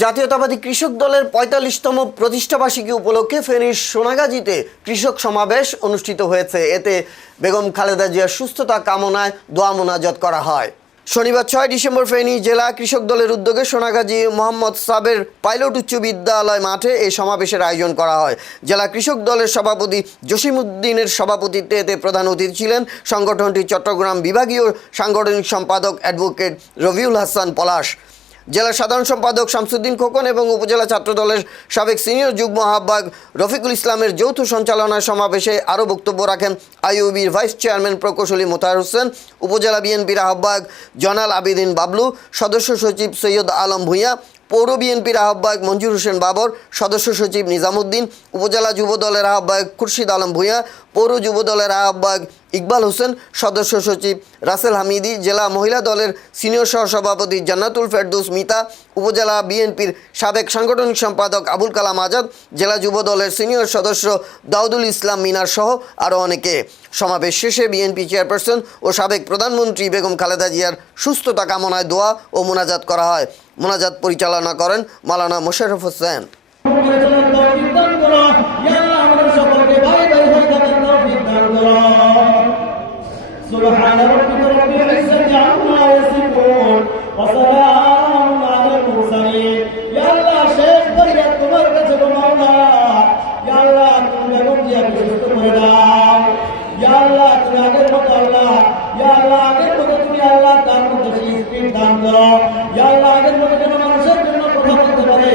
জাতীয়তাবাদী কৃষক দলের ৪৫তম প্রতিষ্ঠাবার্ষিকী উপলক্ষে ফেনীর সোনাগাজীতে কৃষক সমাবেশ অনুষ্ঠিত হয়েছে। এতে বেগম খালেদা জিয়ার সুস্থতা কামনায় দোয়া মোনাজাত করা হয়। শনিবার ৬ ডিসেম্বর ফেনী জেলা কৃষক দলের উদ্যোগে সোনাগাজী মোহাম্মদ সাবের পাইলট উচ্চ বিদ্যালয় মাঠে এই সমাবেশের আয়োজন করা হয়। জেলা কৃষক দলের সভাপতি জসিমউদ্দিনের সভাপতিত্বে এতে প্রধান অতিথি ছিলেন সংগঠনটির চট্টগ্রাম বিভাগীয় সাংগঠনিক সম্পাদক অ্যাডভোকেট রবিউল হাসান পলাশ, জেলা সাধারণ সম্পাদক শামসুদ্দিন খোকন এবং উপজেলা ছাত্রদলের সাবেক সিনিয়র যুগ্ম আহ্বায়ক রফিকুল ইসলামের যৌথ সঞ্চালনায় সমাবেশে আরও বক্তব্য রাখেন আইইউবির ভাইস চেয়ারম্যান প্রকৌশলী মোতাহার হোসেন, উপজেলা বিএনপির আহ্বায়ক জয়নাল আবেদিন বাবলু, সদস্য সচিব সৈয়দ আলম ভূঁইয়া, পৌর বিএনপির আহ্বায়ক মঞ্জুর হোসেন বাবর, সদস্য সচিব নিজামুদ্দিন, উপজেলা যুব দলের আহ্বায়ক খুরশিদ আলম ভূঁইয়া, পৌর যুব দলের আহ্বায়ক ইকবাল হোসেন, সদস্য সচিব রাসেল হামিদি, জেলা মহিলা দলের সিনিয়র সহসভাপতি জান্নাতুল ফেরদৌস মিতা, উপজেলা বিএনপির সাবেক সাংগঠনিক সম্পাদক আবুল কালাম আজাদ, জেলা যুব দলের সিনিয়র সদস্য দাউদুল ইসলাম মিনার সহ আরও অনেকে। সমাবেশ শেষে বিএনপি চেয়ারপারসন ও সাবেক প্রধানমন্ত্রী বেগম খালেদা জিয়ার সুস্থতা কামনায় দোয়া ও মোনাজাত করা হয়। মোনাজাত পরিচালনা করেন মাওলানা মোশাররফ হোসেন। سبحان ربك رب العزة عما يصفون وسلام على المرسلين يا الله شيخ دريا তোমার কাছে মাওলা ইয়া আল্লাহ তুমি বেগম জিয়াকে সুস্থ করে দাও ইয়া আল্লাহ তুমি আগের মতো আল্লাহ ইয়া আল্লাহ আগের মতো তুমি আল্লাহ তার মধ্যে স্পিড দান দাও ইয়া আল্লাহ আগের মতো যেন মানুষের জন্য কথা বলতে পারে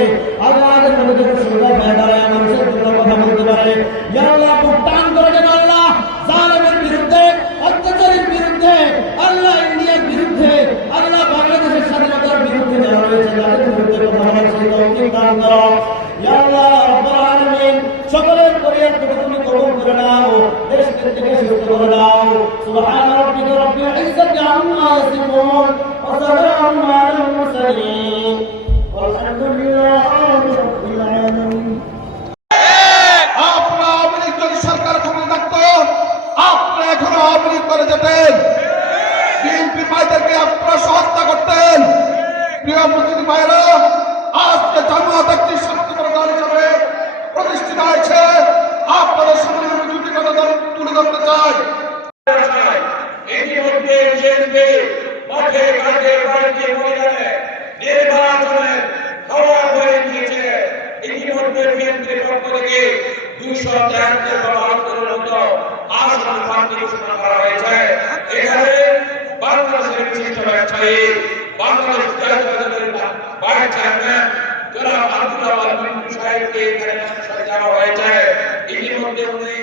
আল্লাহ আগের মতো যেন সুন্দর হয়ে দাঁড়ায় মানুষের জন্য কথা বলতে পারে ইয়া আল্লাহ টান করে দেন আল্লাহ জালেমের বিরুদ্ধে অত্যাচারের বিরুদ্ধে আল্লাহ ইন্ডিয়ার বিরুদ্ধে আল্লাহ বাংলাদেশের স্বাধীনতার বিরুদ্ধে যারা রয়েছে তাদের বিরুদ্ধে কথা বলার সেই তৌফিক দান করো ইয়া আল্লাহ রব্বুল আলামিন সকলের পরিয়ারকে তুমি কবুল করে নাও দেশ থেকে সুস্থ করে দাও সুবহান রাব্বিকা রব্বিল ইজ্জাতি আম্মা ইয়াসিফুন ওয়া সালামুন আলাল মুরসালিন ওয়ালহামদুলিল্লাহি রাব্বিল আলামিন। এখনো আওয়ামী লীগ করে যেতেন, বিএনপি ভাইদেরকে আপনারা সহযোগিতা করতেন। প্রিয় মুসলিম ভাইরা, আজকে জামাত একটি শান্তিপূর্ণ দল হিসেবে প্রতিষ্ঠিত হয়েছে। আপনাদের সামনে আমি দুটি কথা তুলে ধরতে চাই। ইতিমধ্যে বিএনপি মাঠে ঘাটে বাড়িতে ময়দানে নির্বাচনের হাওয়া বয়ে দিয়েছে। ইতিমধ্যে বিএনপির পক্ষ থেকে 273 মতো আসন প্রার্থী ঘোষণা করা হয়েছে। এখানে বাংলাদেশের বিশিষ্ট ব্যবসায়ী, বাংলাদেশ জাতীয়তাবাদী ভাইস চেয়ারম্যান জনাব আব্দুল আওয়াল মিন্টু সাহেবকে এখানে জানানো হয়েছে। ইতিমধ্যে উনি